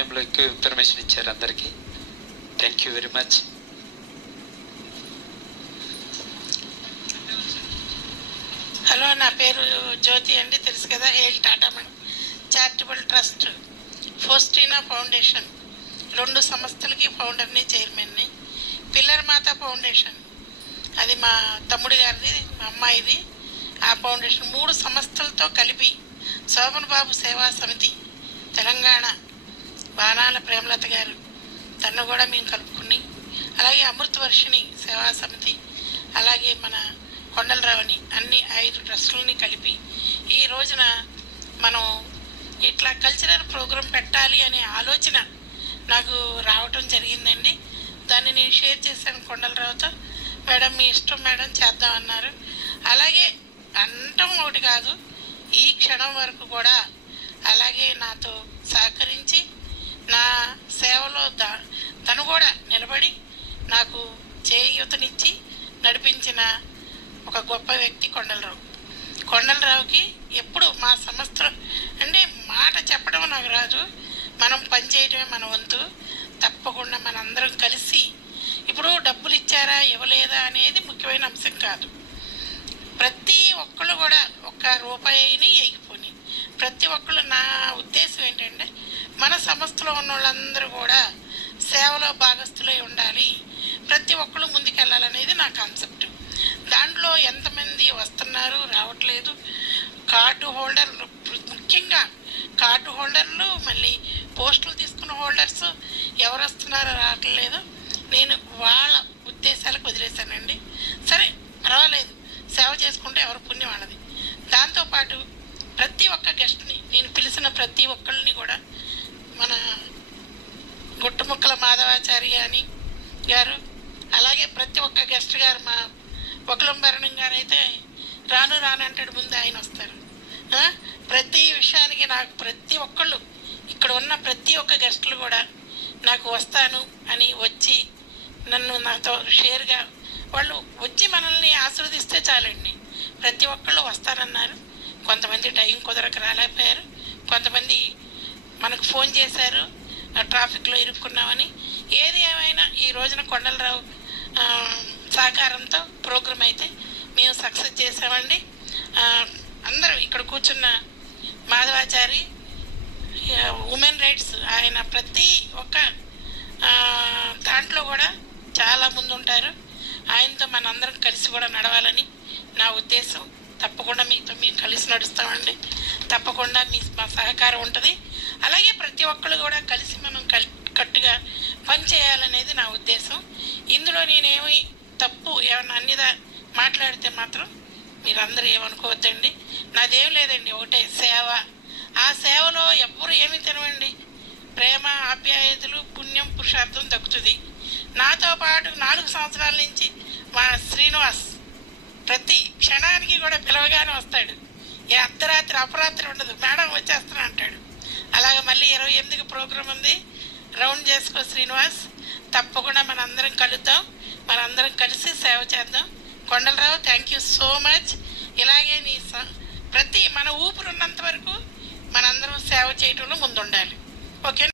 సమయంలో ఎక్కువ ఇన్ఫర్మేషన్ ఇచ్చారు అందరికీ. Thank you very much. Hello, నా పేరు జ్యోతి అండి, తెలుసు కదా. ఏల్ Tata madam charitable trust, Faustina foundation 2 సంస్థలకి ఫౌండర్ని, చైర్మన్ని. పిల్లర్ మాత ఫౌండేషన్ అది మా తమ్ముడి గారిది, మా అమ్మాయిది. ఆ ఫౌండేషన్ 3 సంస్థలతో కలిపి శోభన్ బాబు సేవా సమితి తెలంగాణ బాణాల ప్రేమలత గారు, తను కూడా మేము కలుపుకుని, అలాగే అమృతవర్షిణి సేవా సమితి, అలాగే మన కొండలరావుని, అన్ని 5 ట్రస్టులని కలిపి ఈ రోజున మనం ఇట్లా కల్చరల్ ప్రోగ్రాం పెట్టాలి అనే ఆలోచన నాకు రావటం జరిగిందండి. దాన్ని నేను షేర్ చేశాను కొండలరావుతో. మేడం మీ ఇష్టం మేడం చేద్దామన్నారు. అలాగే అంటం ఒకటి కాదు, ఈ క్షణం వరకు కూడా అలాగే నాతో సహకరించి నా సేవలో తను కూడా నిలబడి నాకు చేయూతనిచ్చి నడిపించిన ఒక గొప్ప వ్యక్తి కొండలరావు. కొండలరావుకి ఎప్పుడు మా సంస్థలో అంటే మాట చెప్పడం నాకు రాదు, మనం పనిచేయడమే మన వంతు. తప్పకుండా మనందరం కలిసి, ఇప్పుడు డబ్బులు ఇచ్చారా ఇవ్వలేదా అనేది ముఖ్యమైన అంశం కాదు. ప్రతి ఒక్కళ్ళు కూడా ₹1 వేయకపోని, ప్రతి ఒక్కళ్ళు, నా ఉద్దేశం ఏంటంటే మన సంస్థలో ఉన్న వాళ్ళందరూ కూడా సేవలో భాగస్థులై ఉండాలి, ప్రతి ఒక్కళ్ళు ముందుకెళ్ళాలనేది నా కాన్సెప్ట్. దాంట్లో ఎంతమంది వస్తున్నారు రావట్లేదు, కార్డు హోల్డర్లు, ముఖ్యంగా కార్డు హోల్డర్లు, మళ్ళీ పోస్టులు తీసుకున్న హోల్డర్స్ ఎవరు వస్తున్నారో రావట్లేదు, నేను వాళ్ళ ఉద్దేశాలకు వదిలేశానండి. సరే పర్వాలేదు, సేవ చేసుకుంటే ఎవరు పుణ్యం వాళ్ళది. దాంతోపాటు ప్రతి ఒక్క గెస్ట్ని, నేను పిలిచిన ప్రతి ఒక్కళ్ళని కూడా, మన గుట్టుముక్కల మాధవాచారి అని గారు, అలాగే ప్రతి ఒక్క గెస్ట్ గారు, మా ఒకలంబరణం గారు అయితే రాను అంటాడు, ముందు ఆయన వస్తారు. ప్రతి విషయానికి నాకు ప్రతి ఒక్కళ్ళు, ఇక్కడ ఉన్న ప్రతి ఒక్క గెస్టులు కూడా నాకు వస్తాను అని వచ్చి నన్ను నాతో షేర్గా వాళ్ళు వచ్చి మనల్ని ఆశీర్వదిస్తే చాలండి. ప్రతి ఒక్కళ్ళు వస్తారన్నారు. కొంతమంది టైం కుదరక రాలేకపోయారు, కొంతమంది మనకు ఫోన్ చేశారు ట్రాఫిక్లో ఇరుక్కున్నామని. ఏది ఏమైనా ఈ రోజున కొండలరావు సహకారంతో ప్రోగ్రాం అయితే మేము సక్సెస్ చేసామండి. అందరూ ఇక్కడ కూర్చున్న మాధవాచారి, ఉమెన్ రైట్స్, ఆయన ప్రతి ఒక్క దాంట్లో కూడా చాలా ముందు ఉంటారు. ఆయనతో మనందరం కలిసి కూడా నడవాలని నా ఉద్దేశం. తప్పకుండా మీతో మేము కలిసి నడుస్తామండి. తప్పకుండా మా సహకారం ఉంటుంది. అలాగే ప్రతి ఒక్కళ్ళు కూడా కలిసి మనం కట్టుగా పని చేయాలనేది నా ఉద్దేశం. ఇందులో నేనేమి తప్పు ఏమన్నా అన్నిదా మాట్లాడితే మాత్రం మీరందరూ ఏమనుకోవద్దండి. నాదేం లేదండి, ఒకటే సేవ. ఆ సేవలో ఎవ్వరు ఏమీ తినవండి. ప్రేమ, ఆప్యాయతలు, పుణ్యం, పురుషార్థం దక్కుతుంది. నాతో పాటు 4 సంవత్సరాల నుంచి మా శ్రీనివాస్ ప్రతి క్షణానికి కూడా పిలవగానే వస్తాడు. ఏ అర్ధరాత్రి అపరాత్రి ఉండదు, మేడం వచ్చేస్తున్నా అంటాడు. అలాగే మళ్ళీ 28కి ప్రోగ్రాం ఉంది, రౌండ్ చేసుకో శ్రీనివాస్. తప్పకుండా మనందరం కలుద్దాం, మనందరం కలిసి సేవ చేద్దాం. Kondalarao, thank you so much. ఇలాగే నీ ప్రతి మన ఊపిరి ఉన్నంత వరకు మనందరం సేవ చేయటంలో ముందుండాలి. ఓకే.